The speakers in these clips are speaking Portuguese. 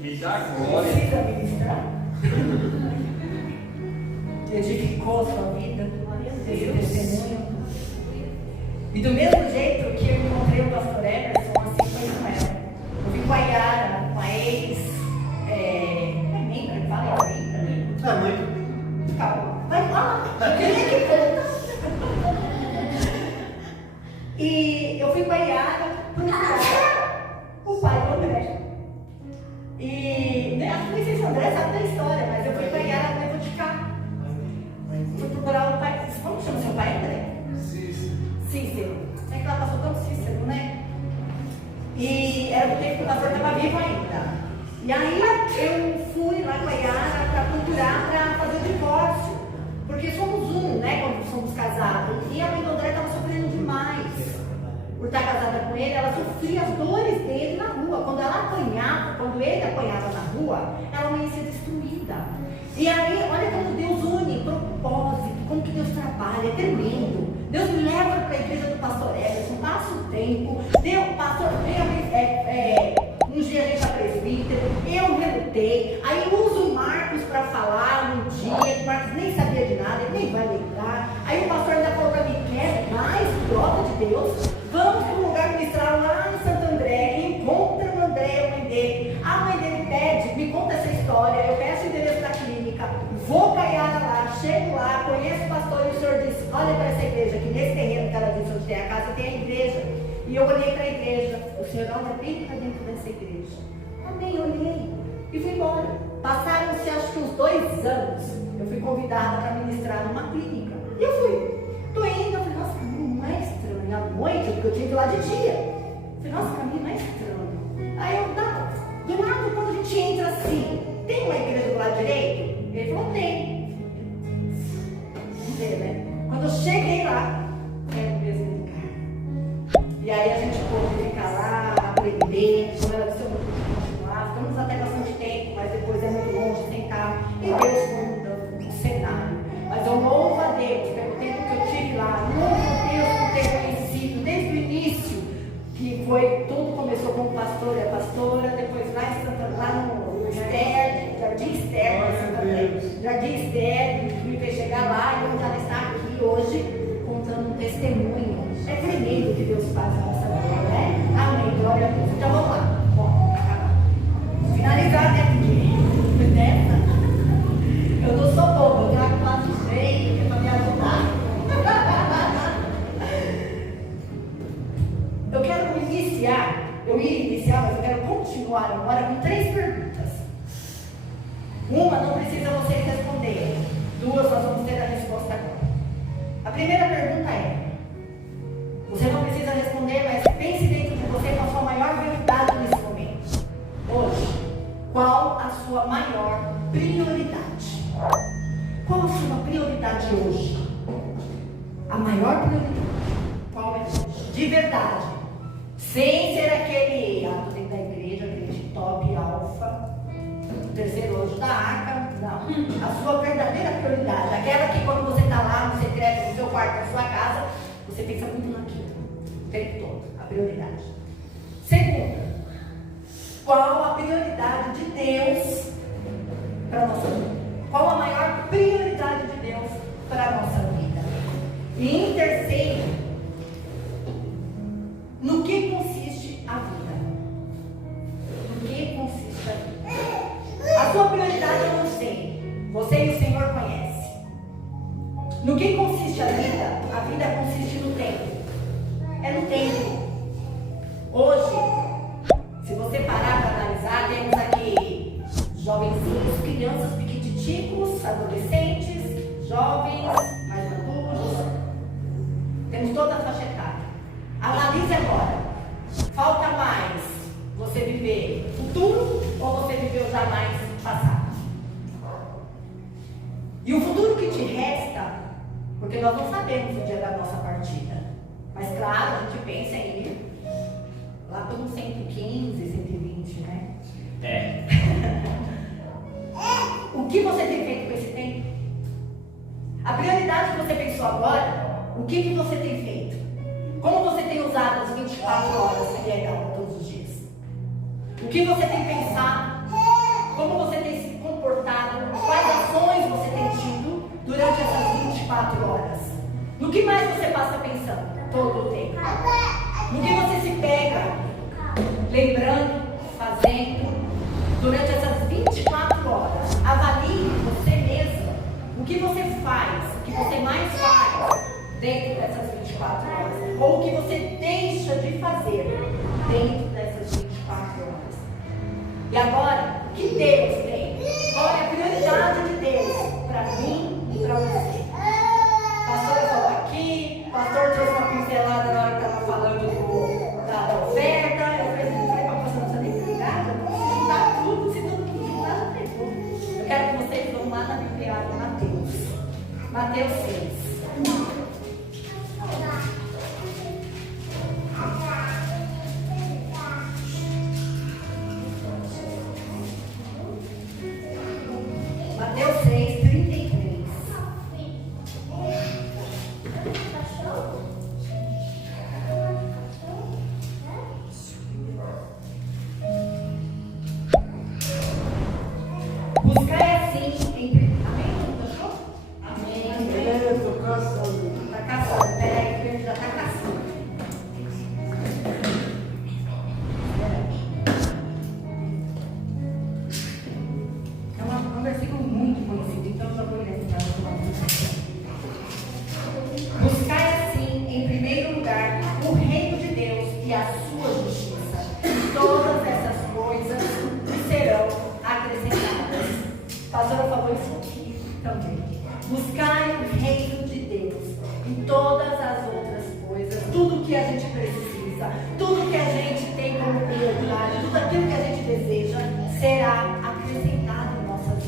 Me dá glória. Precisa ministrar? Edificou a sua vida, esse testemunho. E do mesmo jeito que eu encontrei o pastor Emerson, assim foi com ela. Eu vim com a Yara, com a ex. Lembra? Fala aí, lembra? Ah, mãe. Calma, vai lá. Eu queria que conta. E eu fui com a Yara procurar o pai do André. E nem sei se o André sabe da história, mas eu fui com a Yara para eu ficar. Fui procurar o pai. Como chama seu pai, André? Cícero. É que ela passou tão Cícero, né? E era do tempo que o pastor estava vivo ainda. E aí eu fui lá com a Yara para procurar para fazer o divórcio. Porque somos né? Quando somos casados. E a mãe do André estava sofrendo demais. Por estar casada com ele, ela sofria as dores dele na rua. Quando ela apanhava, quando ele apanhava na rua, ela amanhecia destruída. E aí, olha como Deus une propósito, como que Deus trabalha, é tremendo. Deus me leva para a igreja do pastor Everson, passa o tempo, Deus, pastor, um dia a gente é presbítero, eu relutei, aí uso o Marcos para falar um dia, que o Marcos nem sabia de nada, ele nem vai lembrar. Aí o pastor ainda falou para mim, quer mais prova de Deus? Vamos para um lugar ministrar lá no Santo André, encontra o André, a mãe dele. A mãe dele pede, me conta essa história, eu peço o endereço da clínica, vou caiar lá, chego lá, conheço o pastor e o senhor disse, olha para essa igreja, aqui nesse terreno que ela disse onde tem a casa, tem a igreja. E eu olhei para a igreja, o senhor olha bem para dentro dessa igreja. Amém, olhei e fui embora. Passaram-se acho que uns 2 anos, eu fui convidada para ministrar numa clínica. E eu fui. Estou indo, eu falei, nossa, não é estranho à noite, porque eu tinha que ir lá de dia. Eu falei, nossa, caminho não é estranho. Aí eu, tá, do lado, quando a gente entra assim, tem uma igreja do lado direito? Ele falou, tem. Vamos ver, né? Quando eu cheguei lá, era o mesmo lugar. E aí a gente pôde ficar lá, aprender. Quando ela disse, eu não pude continuar, ficamos até bastante tempo, mas depois é muito longe, sem carro. E Deus foi mudando o cenário. Mas eu louvo a Deus pelo tempo que eu tive lá. Louvo a Deus por ter conhecido desde o início, que foi, tudo começou como pastor e a pastora, depois lá em Santa, lá no Esther, Jardim Esther, Jardim Esther, me fez chegar lá e onde ela está aqui hoje, contando um testemunho. É tremendo o que Deus faz na nossa vida, né? Amém, glória a Deus. Então vamos lá. Bom, finalizar, né? Eu não sou boba, eu trago quase cheio para me ajudar. Eu quero eu ia iniciar, mas eu quero continuar agora com 3 perguntas. Uma não precisa vocês responder, 2 nós vamos ter a resposta agora. A primeira pergunta é, você não precisa responder, mas pense dentro de você com a sua maior verdade nesse momento. Hoje, qual a sua maior prioridade? Qual a sua prioridade hoje? A maior prioridade. Qual é hoje? De verdade. Sem ser aquele ato dentro da igreja, aquele top alfa, o terceiro anjo da arca. Não. A sua verdadeira prioridade. Aquela que quando você está lá no secreto, no seu quarto, na sua casa, você pensa muito naquilo. O tempo todo. A prioridade. Segunda. Qual a prioridade de Deus para a nossa vida? Qual a maior prioridade de Deus para a nossa vida? E em terceiro, no que consiste a vida? No que consiste a vida? A sua prioridade eu não sei. Você e o Senhor conhecem. No que consiste a vida? A vida consiste no tempo. É no tempo. Hoje, se você parar para analisar, temos aqui jovenzinhos, crianças pequiticos, adolescentes, jovens, mais maduros. Temos toda a faixa etária. Analise agora. Falta mais você viver futuro ou você viver o jamais passado? E o futuro que te resta, porque nós não sabemos o dia da nossa partida. Mas claro, a gente pensa em ir lá pelos 115, 120, né? É. O que você tem feito com esse tempo? A prioridade que você pensou agora, o que você tem feito? Como você tem usado as 24 horas que é dada todos os dias? O que você tem pensado? como você tem se comportado, quais ações você tem tido durante essas 24 horas. No que mais você passa pensando todo o tempo? No que você se pega lembrando, fazendo durante essas 24 horas? Avalie você mesma o que você faz, o que você mais faz dentro dessas 24 horas, ou o que você deixa de fazer dentro dessas 24 horas. E agora, o que Deus tem? Qual é a prioridade de Deus para mim e para você? A pastora falou aqui, o pastor trouxe uma pincelada na hora que estava falando da oferta. Eu falei para a pastora, não precisa nem brigar, já vamos juntar tudo, se todo mundo juntar, já pegou. Eu quero que vocês vão lá na Bíblia, Mateus 6. Mateus 6, 33. Buscai assim em... Amém? Achou? Amém. Estou caçando. Está caçando. Peraí, que ele já está caçando. É um versículo muito conhecido, então eu já vou ler. Buscai assim, em primeiro lugar, o reino de Deus e a sua justiça. E todas essas coisas serão acrescentadas. A pastora falou isso aqui também. Buscai o reino de Deus e todas as outras coisas, tudo que a gente precisa, tudo que a gente tem como prioridade, tudo aquilo que a gente deseja, será acrescentado em nossas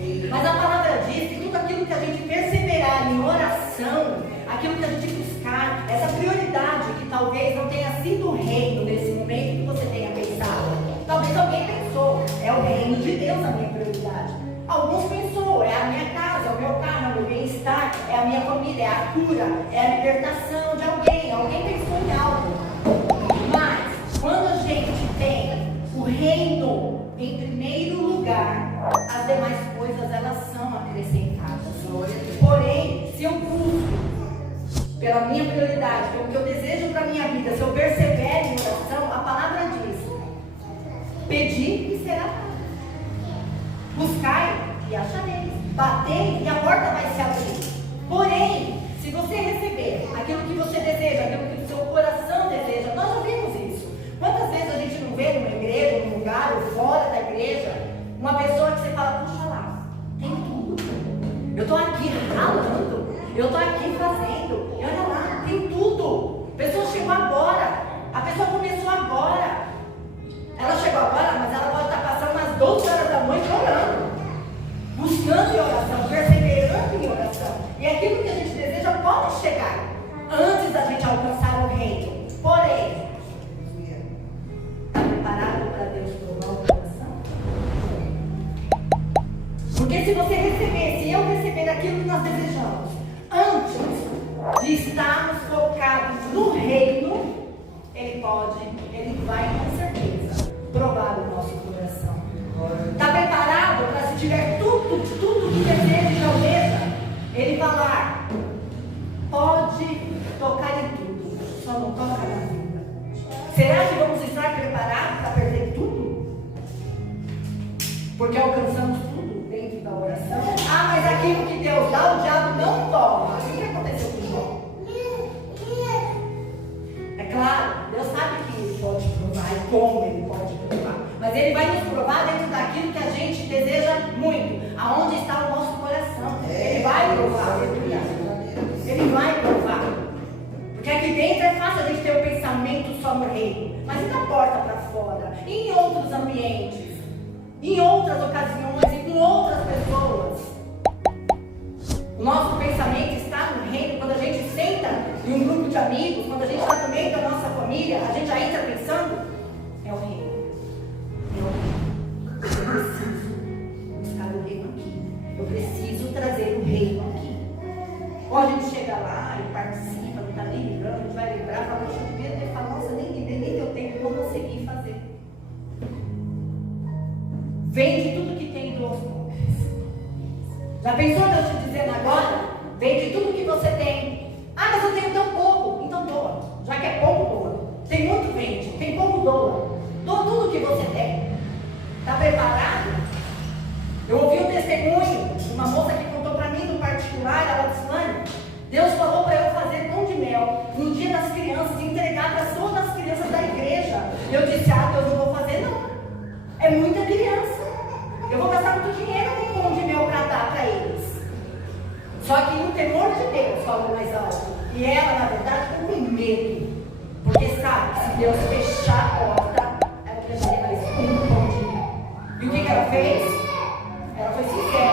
vidas. Mas a palavra diz que tudo aquilo que a gente perseverar em oração, aquilo que a gente buscar, essa prioridade que talvez não tenha sido o reino nesse momento que você tenha pensado. Talvez alguém pensou, é o reino de Deus a minha prioridade. Alguns pensou, é a minha casa, é o meu carro, é o meu bem-estar, é a minha família, é a cura, é a libertação de alguém. Alguém pensou em algo. Mas, quando a gente tem o reino em primeiro lugar, as demais coisas elas são acrescentadas. Porém, se eu busco pela minha prioridade, pelo que eu desejo para a minha vida, se eu persevero em oração, a palavra diz: pedir e será dado. Buscai e achareis. Batei e a porta vai se abrir. Porém, se você receber aquilo que você deseja, aquilo que o seu coração deseja, nós já vimos isso. Quantas vezes a gente não vê numa igreja, num lugar ou fora da igreja, uma pessoa que você fala, puxa lá, tem tudo. Eu estou aqui ralando, eu estou aqui fazendo, e olha lá, tem tudo. A pessoa chegou agora, a pessoa começou agora. Ela chegou agora, mas ela pode estar passando umas 12 horas da noite orando, buscando em oração, perseverando em oração. E aquilo que a gente deseja pode chegar antes da gente alcançar o reino. Porém, está preparado para Deus provar o coração? Porque se você receber, se eu receber aquilo que nós desejamos, antes de estarmos focados no reino, Ele vai com certeza provar o nosso coração. Está preparado para, se tiver tudo que deseja e almeja, Ele falar, pode tocar em tudo, só não toca na vida. Será que vamos estar preparados para perder tudo? Porque alcançamos tudo dentro da oração. Ah, mas aquilo que Deus dá, o diabo não toma. Assim que aconteceu com João. É claro, Deus sabe que Ele pode provar e como Ele pode provar. Mas Ele vai nos provar dentro daquilo que a gente deseja muito. Aonde está o nosso coração. Ele vai provar. Ele vai provar. Porque aqui dentro é fácil a gente ter o pensamento só no reino. Mas e da porta para fora? E em outros ambientes? Em outras ocasiões e com outras pessoas? O nosso pensamento está no reino. Quando a gente senta em um grupo de amigos, quando a gente está no meio da nossa família, a gente já entra pensando, é o reino. Eu preciso buscar o reino aqui. Eu preciso trazer o reino aqui. Ou a gente chega lá e participa, não está nem lembrando, a gente vai lembrar, fala, poxa, eu devia ter falado, nossa, nem deu tempo, não consegui fazer. Vende tudo Já pensou Deus te dizendo agora? Vende tudo que você tem. Ah, mas eu tenho tão pouco. Então doa. Já que é pouco, doa. Tem muito, vende. Tem pouco, doa. Doa tudo que você tem. Está preparado? Eu ouvi um testemunho de uma moça que contou para mim no particular, ela disse: Mãe, Deus falou para eu fazer pão de mel no dia das crianças e entregar para todas as crianças da igreja. Eu disse: ah, Deus, não vou fazer não. É muita criança. Eu vou gastar muito dinheiro com pão de mel para dar para eles. Só que no temor de Deus falou mais alto. E ela, na verdade, ficou com medo. Porque sabe que se Deus fechar a porta, ela vai ter mais um pão de mel. E o que ela fez? Ela foi sincera.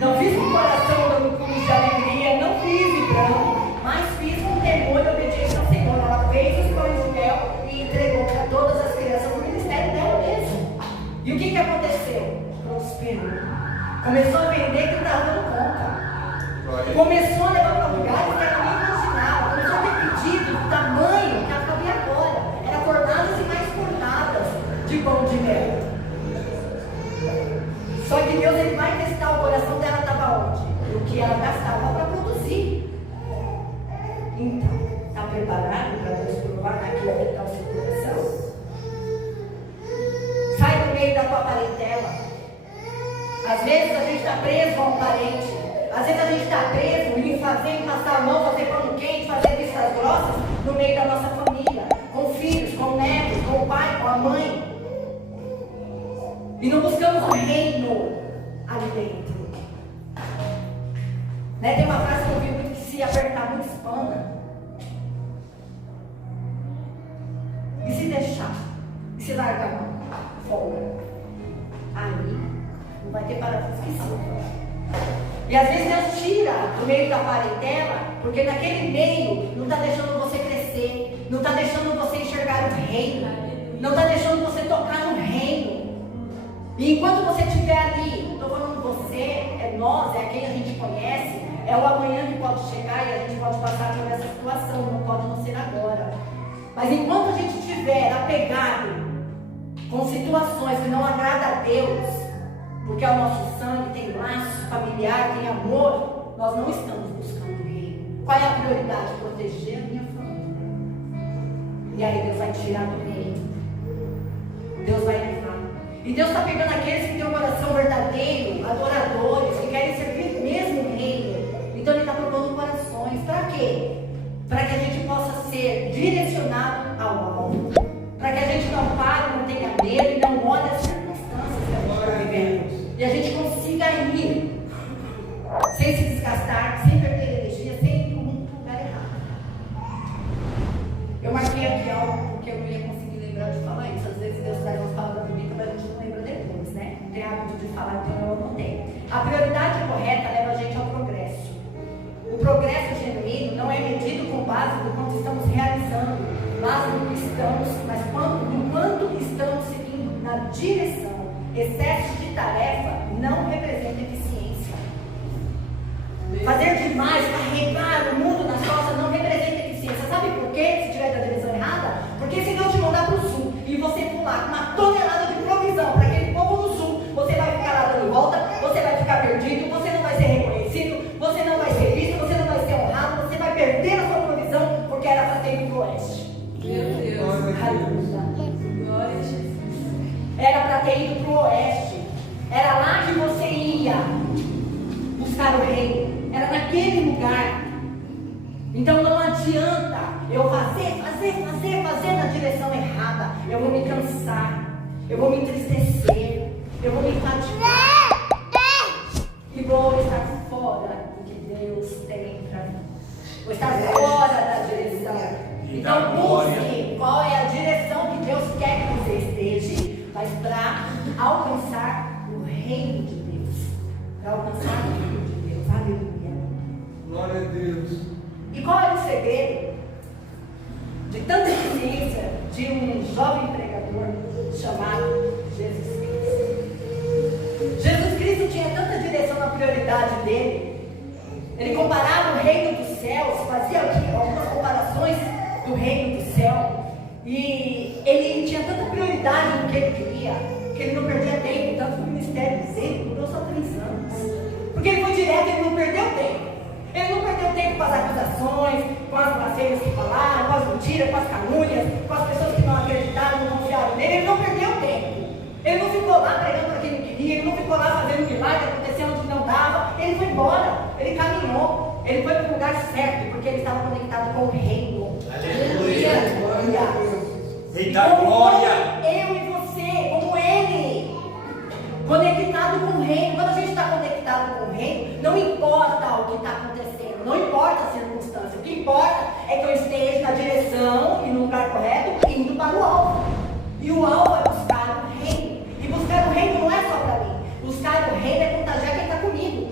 Não fiz com o coração dando pulos de alegria, não fiz vibrando, mas fiz com temor e obediência ao Senhor. Ela fez os pães de mel e entregou para todas as crianças no ministério dela mesmo. E o que aconteceu? Prosperou. Começou a vender que não estava dando conta. Começou a levar para lugares que ela nem imaginava. Começou a ter pedido do tamanho que ela cabia agora. Era fornadas e mais fornadas de pão de mel. Só que Deus, Ele vai testar o coração dela, estava onde? O que ela gastava para produzir. Então, está preparado para Deus provar naquilo que está o seu coração? Sai do meio da tua parentela. Às vezes a gente está preso a um parente. Às vezes a gente está preso em fazer, em passar a mão, fazer pano quente, fazer vistas grossas no meio da nossa família. Com filhos, com netos, com o pai, com a mãe. E não buscamos o reino ali dentro. Né? Tem uma frase que eu ouvi muito que se apertar muito espana. E se deixar? E se largar a mão? Folga. Aí não vai ter parafuso que sirva. E às vezes Deus tira do meio da parentela, porque naquele meio não está deixando você crescer, não está deixando você enxergar o reino, não está deixando você tocar no reino. E enquanto você estiver ali, estou falando você, é nós, é quem a gente conhece, é o amanhã que pode chegar e a gente pode passar por essa situação, não pode não ser agora. Mas enquanto a gente estiver apegado com situações que não agradam a Deus, porque é o nosso sangue, tem laço familiar, tem amor, nós não estamos buscando o reino. Qual é a prioridade? Proteger a minha família. E aí Deus vai tirar do meio. Deus vai levar. E Deus está pegando aqueles que têm um coração verdadeiro, adoradores, que querem servir mesmo o reino. Então Ele está propondo corações. Para quê? Para que a gente possa ser direcionado ao alvo. Para que a gente não pare, não tenha medo e não olhe as circunstâncias que a gente está vivendo. E a gente consiga ir sem se desgastar, sem perder energia, sem ir para um lugar errado. Eu marquei aqui algo porque eu não ia conseguir lembrar de falar isso. Às vezes Deus traz umas palavras bonitas, mas a gente não lembra depois, né? Não tem hábito de falar, então eu não tenho. A prioridade correta leva a gente ao progresso. O progresso genuíno não é medido com base no quanto estamos realizando, mas no quanto estamos seguindo na direção. Excesso de tarefa não representa eficiência. Fazer demais, carregar o mundo nas costas não representa eficiência. Sabe por quê? Se tiver da direção errada? Porque se Deus te mandar para o sul e você pular com uma tonelada de provisão para aquele povo no sul, você vai ficar lá dando volta, você vai ficar perdido, você não vai ser reconhecido, você não vai ser visto, você não vai ser honrado, você vai perder a sua provisão porque era para ter ido para o oeste. Meu Deus. Aleluia. Glória a Jesus. Era para ter ido para o oeste. Era lá que você ia buscar o reino. Era naquele lugar. Então não adianta eu fazer na direção errada. Eu vou me cansar. Eu vou me entristecer. Eu vou me fatigar. E vou estar fora do que Deus tem para mim. Vou estar fora da direção. Então busque qual é a direção que Deus quer que você esteja. Mas para alcançar o reino de Deus. Para alcançar o reino de Deus. Aleluia. Glória a Deus. E qual é o segredo de tanta eficiência de um jovem pregador chamado Jesus Cristo? Jesus Cristo tinha tanta direção na prioridade dele. Ele comparava o reino dos céus, fazia aqui algumas comparações do reino do céu. E ele tinha tanta prioridade no que ele queria, que ele não perdia tempo, tanto no ministério dele, durou só 3 anos. Porque ele foi direto, ele não perdeu tempo. Ele não perdeu tempo com as acusações, com as blasfêmias que falaram, com as mentiras, com as calúnias, com as pessoas que não acreditaram, não confiaram nele. Ele não perdeu tempo. Ele não ficou lá pregando para quem não queria, ele não ficou lá fazendo milagre, acontecendo onde não dava. Ele foi embora, ele caminhou, ele foi para o lugar certo, porque ele estava conectado com o reino. Aleluia. Rei da Como glória. eu e você, como ele, conectado com o reino. Quando a gente está conectado com o reino, não importa o que está acontecendo, não importa a circunstância, o que importa é que eu esteja na direção e no lugar correto, indo para o alvo. E o alvo é buscar o reino. E buscar o reino não é só para mim. Buscar o reino é contagiar quem está comigo.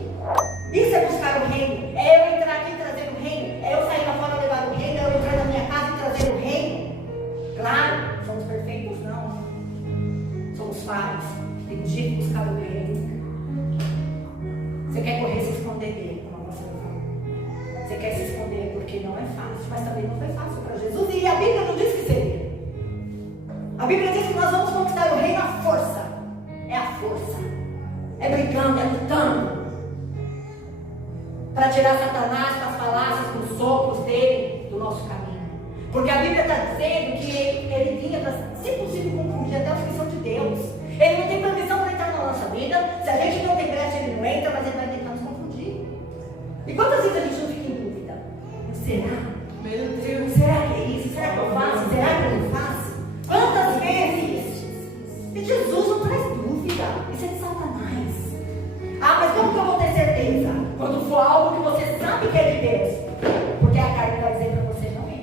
Isso é buscar o reino. É eu entrar aqui e trazer o reino. É eu sair lá fora e levar o reino. É eu entrar na minha casa e trazer o reino. Claro, somos perfeitos não. Somos falhos. Tem dia que buscar o reino. Você quer correr se esconder dele, como a nossa irmã. Você quer se esconder porque não é fácil. Mas também não foi fácil para Jesus. E a Bíblia não diz que seria. A Bíblia diz que nós vamos conquistar o reino à força. É a força. É brigando, é lutando. Para tirar Satanás com as falácias, com os sopros dele do nosso caminho. Porque a Bíblia está dizendo que ele vinha para, se possível, confundir até os que são de Deus. Ele não tem permissão para entrar na nossa vida. Se a gente não tem brecha, ele não entra, mas ele vai tentar nos confundir. E quantas vezes a gente não fica em dúvida? Será? Meu Deus. Será que é isso? Será que eu faço? Será que eu não faço? Quantas vezes? E Jesus não traz dúvida. Isso é de Satanás. Ah, mas como que eu vou ter certeza? Quando for algo que você sabe que é de Deus. Porque a carne vai dizer para você não é.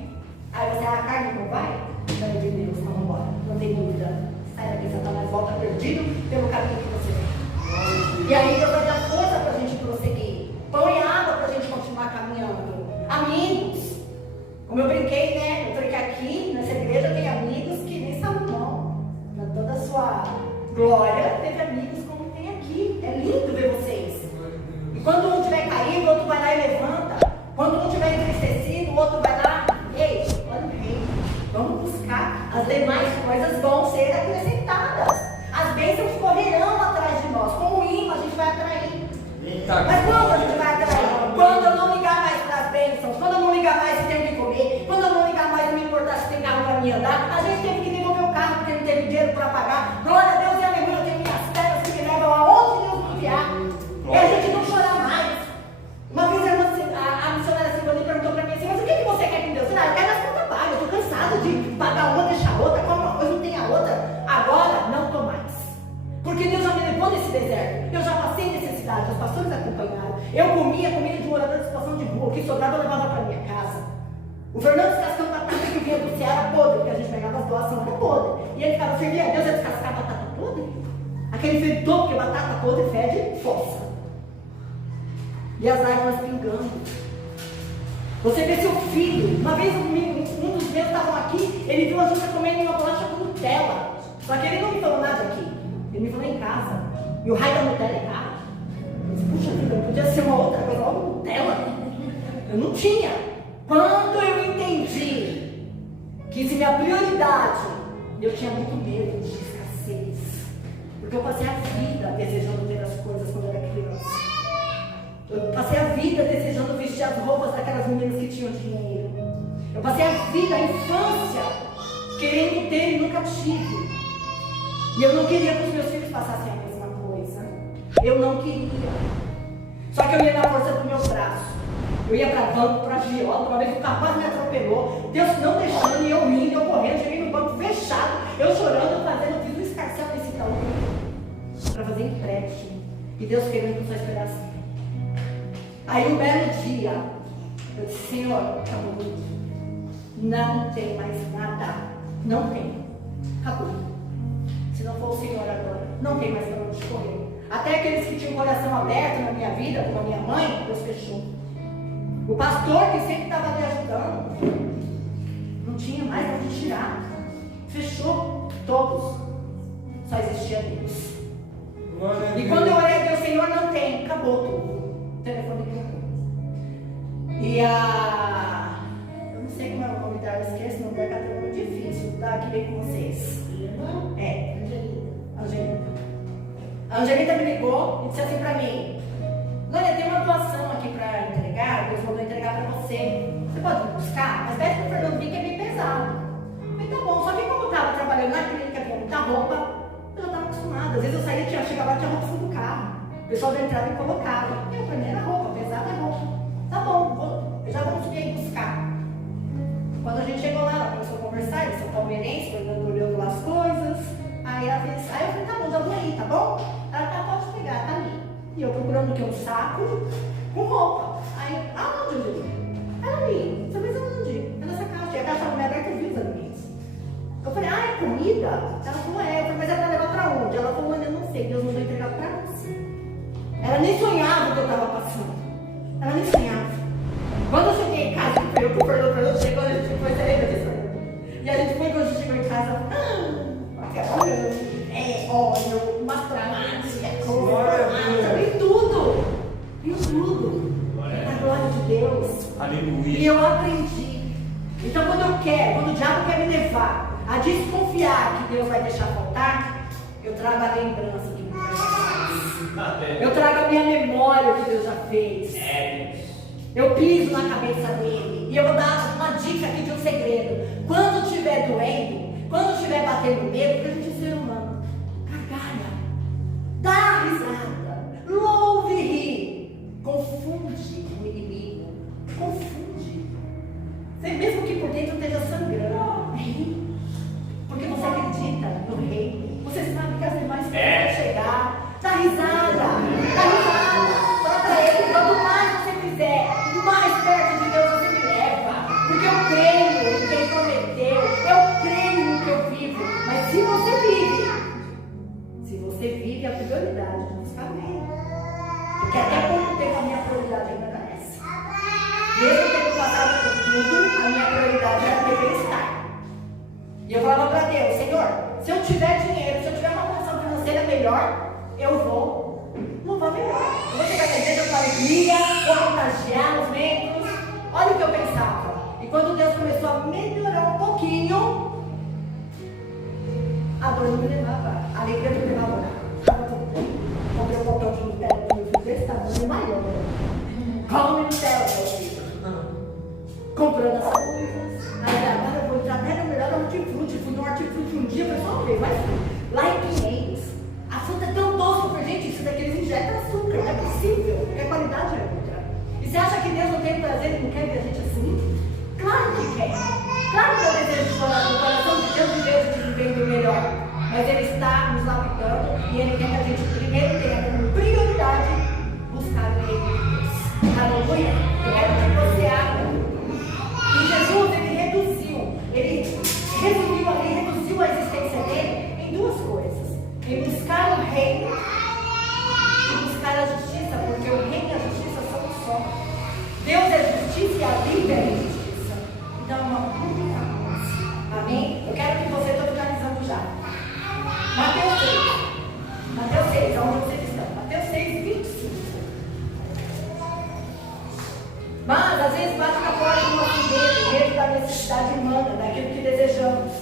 Aí você, a carne não vai? Não é de Deus, então vamos embora. Não tem dúvida. Sai daqui, Satanás volta perdido pelo caminho que você vai. E aí Deus vai dar força para a gente prosseguir. Pão e água para a gente continuar caminhando. Amigos. Como eu brinquei, né? Eu falei que aqui, nessa igreja, tem amigos que nem Salomão, na toda a sua glória, teve amigos como tem aqui. É lindo ver vocês. E quando um estiver caído, o outro vai lá e levanta. Quando um estiver entristecido, o outro vai lá. Ei, olha o rei. Vamos buscar. As demais coisas vão ser acrescentadas. As bênçãos correrão atrás de nós. Como imã, a gente vai atrair. Mas quando a gente vai atrair? Quando eu não ligar mais para as bênçãos, quando eu não ligar mais se tem o que comer, quando eu não ligar mais, não me importar se tem carro para mim andar, a gente teve que devolver o carro porque não teve dinheiro para pagar. Glória a Deus e aleluia, eu tenho minhas pernas que me levam aonde Deus me enviar. E a gente não chorar mais. Uma vez a missionária Silvana perguntou para mim assim, mas o que você quer com Deus? Eu quero as contas pagas, eu estou cansado de pagar uma, deixar outra, come uma coisa, não tem a outra. Agora não estou mais. Porque Deus já me levou nesse deserto. Eu já passei necessidade, os pastores acompanharam. Eu comia comida de um morador de situação de rua. O que sobrava eu levava para minha casa. O Fernando descascando batata que vinha do Ceará podre, porque a gente pegava as doações era podre. E ele ficava, servia a Deus a descascar batata podre? Aquele fedor, porque batata podre fede fossa. E as águas pingando. Você vê seu filho. Uma vez um dos meus estavam aqui, ele viu a gente comendo uma bolacha com Nutella. Só que ele não me falou nada aqui. Ele me falou em casa. E o raio da Nutella é caro. Eu disse, puxa vida, podia ser uma outra coisa, logo Nutella. Eu não tinha. Quando eu entendi que se minha prioridade, eu tinha muito medo de escassez. Porque eu passei a vida desejando ter as coisas quando eu era criança. Eu passei a vida desejando vestir as roupas daquelas meninas que tinham dinheiro. Eu passei a vida, a infância, querendo ter e nunca tive. E eu não queria que os meus filhos passassem a mesma coisa. Eu não queria. Só que eu ia na força do meu braço. Eu ia para banco, para agiota. Uma vez o carro quase me atropelou. Deus não deixando, e eu indo, eu correndo. Cheguei no banco fechado. Eu chorando, eu fazendo. Eu fiz um escarcel nesse tamanho para fazer empréstimo. E Deus querendo que eu só esperasse. Aí um belo dia, eu disse, Senhor, acabou. Não tem mais nada. Não tem. Acabou. Se não for o Senhor agora, não tem mais para onde correr. Até aqueles que tinham o coração aberto na minha vida, como a minha mãe, Deus fechou. O pastor que sempre estava me ajudando, não tinha mais para onde tirar. Fechou todos. Só existia Deus. E quando eu orei a Deus, Senhor, não tem. Acabou tudo. O telefone acabou. E eu não sei como é o nome dela, eu esqueço, não vai ficar muito difícil estar aqui bem com vocês. É, Angelita. A Angelita me ligou e disse assim para mim, Glória, tem uma doação aqui para entregar, Deus mandou entregar para você. Você pode ir buscar? Mas pede para o Fernando vir, que é bem pesado. Eu falei, tá bom, só que como eu estava trabalhando na clínica, tinha muita roupa, eu já estava acostumada. Às vezes eu saía, chegava lá, tinha roupa no carro. O pessoal da entrada e colocava. Eu falei, era roupa, pesada é roupa. Tá bom, eu já vou subir aí buscar. Quando a gente chegou lá, ela começou a conversar, eles são palmeirenses, Fernando olhando lá as coisas. Aí ela fez, aí eu falei, tá bom, já vou aí, tá bom? Ela tá, pode pegar, tá ali. E eu procurando o que? Um saco com roupa. Aí, aonde, gente? Ela ali, você fez aonde? É nessa caixa. E a caixa não é aberta, eu vi os alimentos. Eu falei, ah, é comida? Ela falou, é. Eu falei, mas é pra levar pra onde? Ela falou, eu não sei, Deus mandou entregar pra você. Ela nem sonhava o que eu estava passando. Ela nem sonhava. Quando eu cheguei em casa, eu fui pro Fernando, chegou, a gente foi, você lembra disso? E a gente foi, quando a gente chegou em casa, óleo, umas tomates, coisa, e tudo. E tudo. Na glória de Deus. Aleluia. E eu aprendi. Então, quando o diabo quer me levar a desconfiar que Deus vai deixar faltar, eu trago a lembrança de Deus já fez. Eu trago a minha memória que Deus já fez. Eu piso na cabeça dele. E eu vou dar uma dica aqui de um segredo. Quando estiver doendo, quando estiver batendo medo, porque a gente é ser humano, gargalha, dá risada, louve e ri. Confunde o inimigo. Confunde. Você mesmo que por dentro esteja sangrando, ri. Porque você acredita no rei. Você sabe que as demais coisas vão chegar. Dá risada. Dá risada. Fala pra ele, quanto mais você fizer, mais perto de Deus você me leva. Porque eu creio em quem prometeu. Eu creio no que eu vivo. Mas se você vive a prioridade de buscar bem. Porque até pouco tempo a minha prioridade ainda era essa. Mesmo tendo passado por tudo, a minha prioridade era ter bem-estar. E eu falava para Deus, Senhor, se eu tiver dinheiro, se eu tiver uma condição financeira melhor, eu vou louvar melhor. Eu vou chegar na igreja com alegria, vou contagiar os membros. Olha o que eu pensava. E quando Deus começou a melhorar um pouquinho, a dor não me levava, a alegria não me levava lá. Comprei um botão de Nutella que eu fiz desse tamanho e maior. Come Nutella, meu filho. Comprando as coisas. Aí agora eu vou entrar até no melhor hortifruti. Fui no hortifruti um dia, foi só ver, mas lá em Pinheiros, a fruta é tão doce. Eu falei, gente, isso daqui eles injetam açúcar, não é possível, porque a qualidade é outra. E você acha que Deus não tem prazer, Ele não quer ver a gente assim? Claro que quer. Claro que eu desejo do coração de Deus de viver o melhor. Mas Ele está nos lapidando e Ele quer que a gente primeiro tenha como prioridade buscar o reino de Deus. Aleluia. Eu quero que você abra. E Jesus, Ele reduziu a existência dele em duas coisas: em buscar o reino e buscar a justiça, porque o reino e a justiça são um só. Deus é justiça e a vida é justiça. Então, uma única coisa. Amém? Eu quero que você, estou finalizando já. Mateus 6, aonde vocês estão? Mateus 6, 25. Mas às vezes bate na porta do nosso medo da necessidade humana, daquilo que desejamos.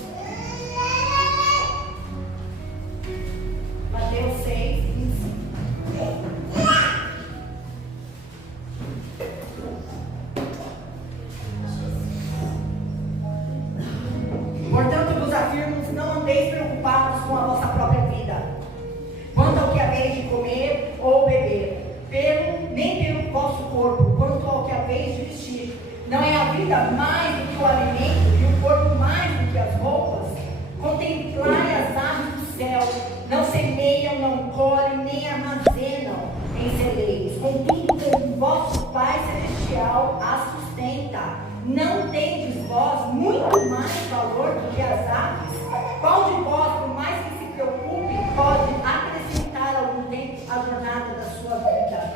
Mateus 6, 25. Portanto, vos afirmo, não andeis preocupados com a vossa própria vida, quanto ao que haveis de comer ou beber, nem pelo vosso corpo, quanto ao que haveis de vestir. Não é a vida mais do que o alimento e o corpo mais do que as roupas? Contemplai as aves do céu, não semeiam, não colhem, nem armazenam em celeiros. Contudo, o vosso Pai Celestial as sustenta. Não tendes vós muito mais valor do que as aves? Qual de vós, por mais que se preocupe, pode acrescentar algum tempo à jornada da sua vida?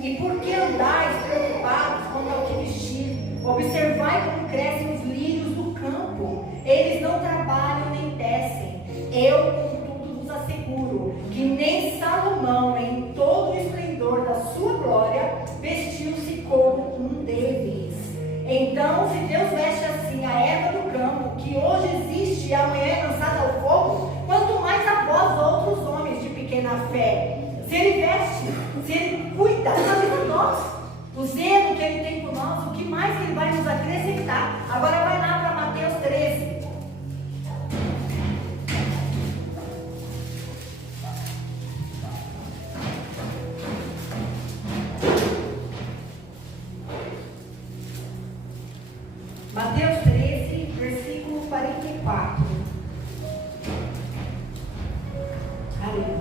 E por que andais preocupados quanto ao que vestir? Observai como crescem os lírios do campo. Eles não trabalham nem tecem. Eu, contudo, vos asseguro que nem Salomão, em todo o esplendor da sua glória, vestiu-se como um deles. Então, se Deus veste assim a erva do campo, que hoje existe e amanhã é lançada ao fogo, quanto mais a vós, outros homens de pequena fé. Se Ele veste, se Ele cuida Ele tem por nós, o que mais Ele vai nos acrescentar. Agora vai lá para Mateus 13. Mateus 13, versículo 44. Aleluia.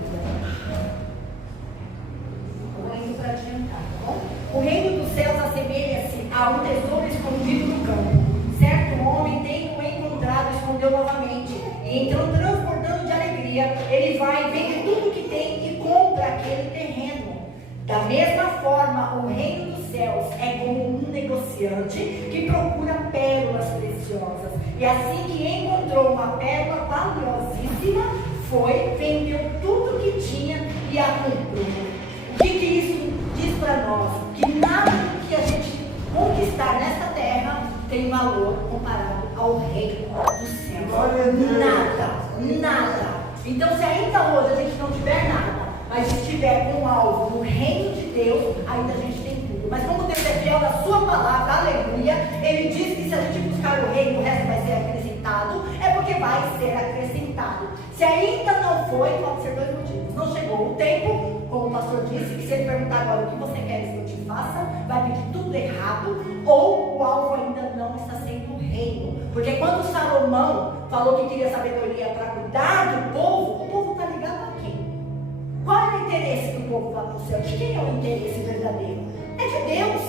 Vou indo para adiantar, tá bom? O reino dos céus assemelha-se a um tesouro escondido no campo. Certo homem, tendo-o encontrado, escondeu novamente. E então, transbordando de alegria, ele vai, vende tudo que tem e compra aquele terreno. Da mesma forma, o reino dos céus é como um negociante que procura pérolas preciosas. E assim que encontrou uma pérola valiosíssima, foi, vendeu tudo que tinha e a comprou. O que isso diz para nós? Que nada do que a gente conquistar nesta terra tem valor comparado ao reino dos céus. Nada. Então, se ainda hoje a gente não tiver nada, mas estiver com alvo no reino de Deus, ainda a gente tem tudo. Mas como Deus é fiel na sua palavra, aleluia, Ele diz que se a gente buscar o reino, o resto vai ser acrescentado, é porque vai ser acrescentado. Se ainda não foi, pode ser dois motivos. Não chegou o tempo, como o pastor disse, que se ele perguntar agora o que você quer que eu te faça, vai pedir tudo errado, ou o alvo ainda não está sendo o reino. Porque quando Salomão falou que queria sabedoria para cuidar do povo, o povo está ligado a quem? Qual é o interesse do povo lá para o céu? De quem é o interesse verdadeiro? É de Deus.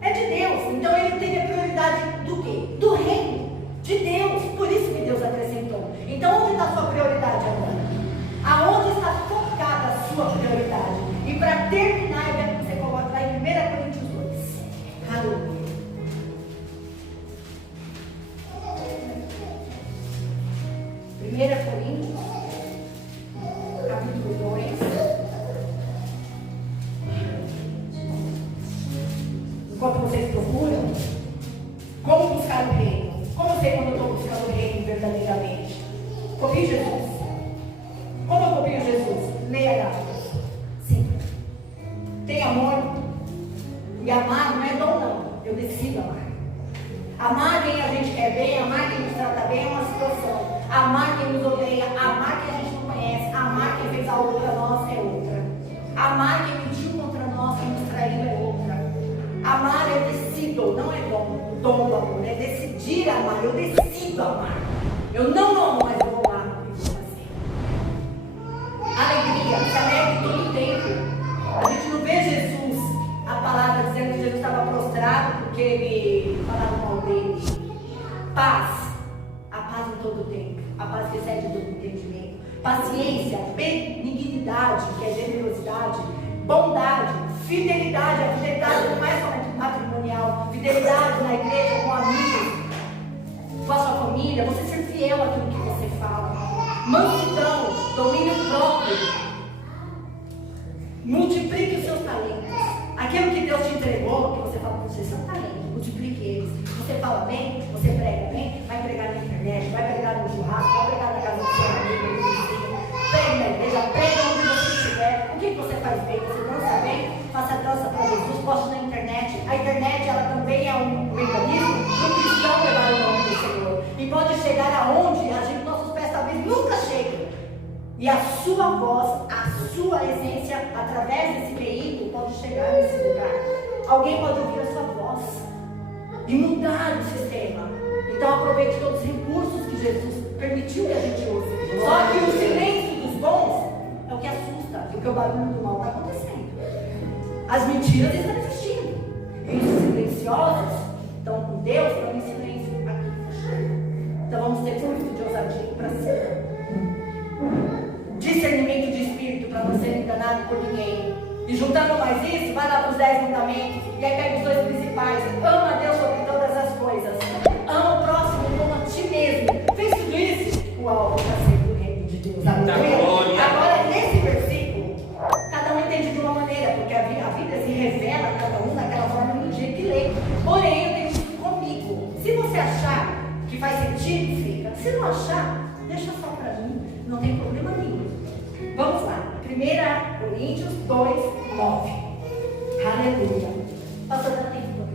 É de Deus. Então ele teve a prioridade do quê? Do reino. De Deus. Por isso que Deus acrescentou. Então onde está a sua prioridade agora? Aonde está focada a sua prioridade? E para terminar, eu quero que você coloque lá em 1 Coríntios 2. Aleluia. 1 Coríntios, capítulo 2. Enquanto vocês procuram, como buscar o reino? Como eu sei quando eu estou buscando o reino verdadeiramente? Copie Jesus. Como eu copio Jesus? Leia Gálatas. Simples. Tem amor. E amar não é dom, não. Eu decido amar. Amar quem a gente quer bem, amar quem nos trata bem é uma situação. Amar quem nos odeia, amar quem a gente não conhece, amar quem fez algo para nós é outra. Amar quem mentiu contra nós, quem nos traiu é outra. Amar eu decido, não é dom. O dom do amor é decidir amar. Eu decido amar. Eu não amo, mas eu vou amar porque você. Alegria, se alegre todo o tempo. A gente não vê Jesus, a palavra dizendo que Jesus estava prostrado porque ele falava mal dele. Paz. A paz em todo o tempo. A paz que excede todo entendimento. Paciência, benignidade, que é generosidade, bondade, fidelidade. A fidelidade não é somente matrimonial. Fidelidade na igreja, com amigos, com a sua família. Você ser fiel àquilo que você fala. Mansidão, domínio próprio. Multiplique os seus talentos. Aquilo que Deus te entregou, que você fala para você, seu talento, multiplique eles. Você fala bem, você prega bem, vai pregar na internet, vai pregar no churrasco, vai pregar na casa do seu amigo, do vizinho. Prega na igreja, prega onde você estiver. O que você faz bem? Você dança bem? Faça dança para Jesus, poste na internet. A internet, ela também é um mecanismo do cristão levar o nome do Senhor. E pode chegar aonde a gente, nossos pés talvez nunca cheguem. E a sua voz, a sua essência, através desse veículo, pode chegar nesse lugar. Alguém pode ouvir a sua voz e mudar o sistema. Então aproveite todos os recursos que Jesus permitiu que a gente use. Só que o silêncio dos bons é o que assusta, porque o barulho do mal está acontecendo. As mentiras estão existindo. E os silenciosos estão com Deus, estão em silêncio aqui. Então vamos ter muito de ousadia para cima. Discernimento de espírito para não ser enganado por ninguém. E juntando mais isso, vai lá para os 10 mandamentos. E aí pega os 2 principais. Ama a Deus sobre todas as coisas. Ama o próximo como a ti mesmo. Fez tudo isso? O alvo está sendo o reino de Deus. Agora, nesse versículo, cada um entende de uma maneira, porque a vida se revela a cada um daquela forma no dia que lê. Porém, eu tenho isso comigo. Se você achar que faz sentido, fica. Se não achar, deixa só para mim. Não tem problema nenhum. Vamos lá. 1 Coríntios 2, 9. Aleluia. Pastor, dá tempo.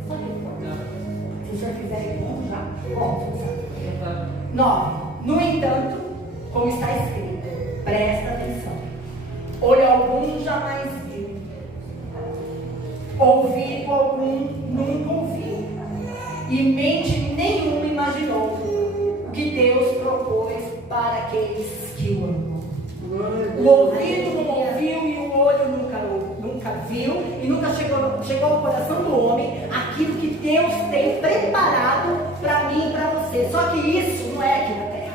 o senhor fizer aí, já. Bom, 9. No entanto, como está escrito, presta atenção. Olho algum jamais viu, ouvido algum nunca ouviu, e mente nenhuma imaginou o que Deus propôs para aqueles que o amam. O ouvido não ouviu e o olho nunca viu, e nunca chegou ao coração do homem aquilo que Deus tem preparado para mim e para você. Só que isso não é aqui na terra.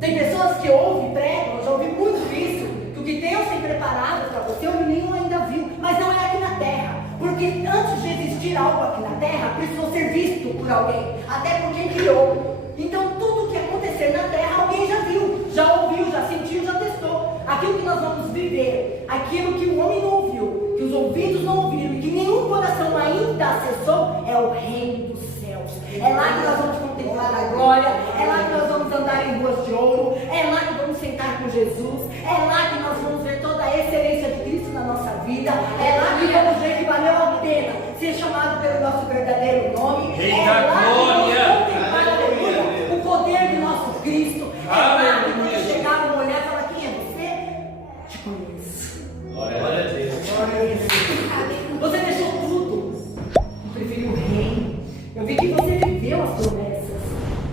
Tem pessoas que ouvem, pregam, eu já ouvi muito isso, que o que Deus tem preparado para você, o menino ainda viu, mas não é aqui na terra. Porque antes de existir algo aqui na terra, precisou ser visto por alguém, até por quem criou. Então tudo que acontecer na terra, alguém já viu, já ouviu, já sentiu, já testou. Aquilo que nós vamos viver, aquilo que o homem não ouviu, que os ouvidos não ouviram, e que nenhum coração ainda acessou, é o reino dos céus. É lá que nós vamos contemplar a glória, é lá que nós vamos andar em ruas de ouro, é lá que vamos sentar com Jesus, é lá que nós vamos ver toda a excelência de Cristo na nossa vida, é lá que vamos ver que valeu a pena ser chamado pelo nosso verdadeiro nome, é lá que vamos contemplar, aleluia, o poder do nosso Cristo, é lá que quando chegar uma mulher e falar: quem é você? Te conheço. Glória a Deus. Você deixou tudo, preferiu o reino. Eu vi que você viveu as promessas,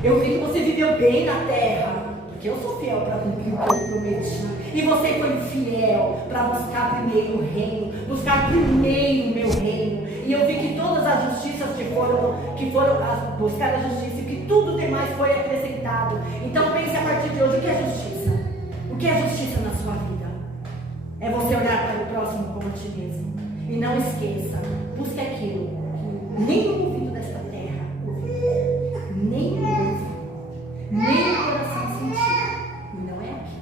eu vi que você viveu bem na terra, porque eu sou fiel para cumprir o que eu prometi. E você foi fiel para buscar primeiro o reino, buscar primeiro o meu reino. E eu vi que todas as justiças que foram buscar a justiça, e que tudo demais foi acrescentado. Então pense a partir de hoje: o que é justiça? O que é justiça na sua vida? É você olhar para o próximo como a ti mesmo. E não esqueça, busque aquilo que nem o ouvido desta terra ouviu, nem o ouvido, nem o coração sentiu. E não é aqui,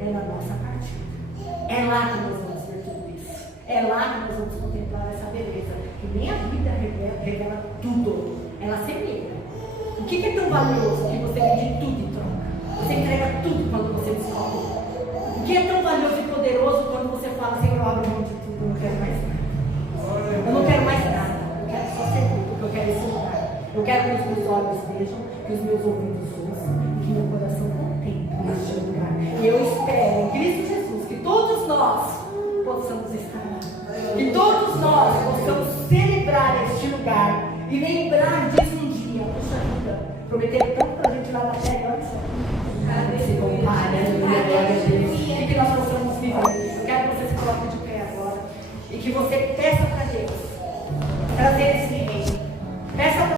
é na nossa partida. É lá que nós vamos ver tudo isso. É lá que nós vamos contemplar essa beleza. Que nem a Bíblia revela tudo. Ela semeia. O que é tão valioso que você vende tudo em troca? Você entrega tudo quando você descobre. O que é tão valioso e poderoso quando você fala: Senhor, abre mão de tudo, eu não quero mais nada. Eu não quero mais nada. Eu quero só servir, porque eu quero esse lugar. Eu quero que os meus olhos vejam, que os meus ouvidos ouçam, e que meu coração contemple neste lugar. E eu espero em Cristo Jesus que todos nós possamos estar lá. Que todos nós possamos celebrar este lugar e lembrar disso um dia. Puxa vida, prometeram tanto para a gente lá na terra, olha só. Se compare, glória a Deus. E que nós possamos viver. Eu quero que você se coloque de pé agora. E que você peça para Deus trazer esse reino.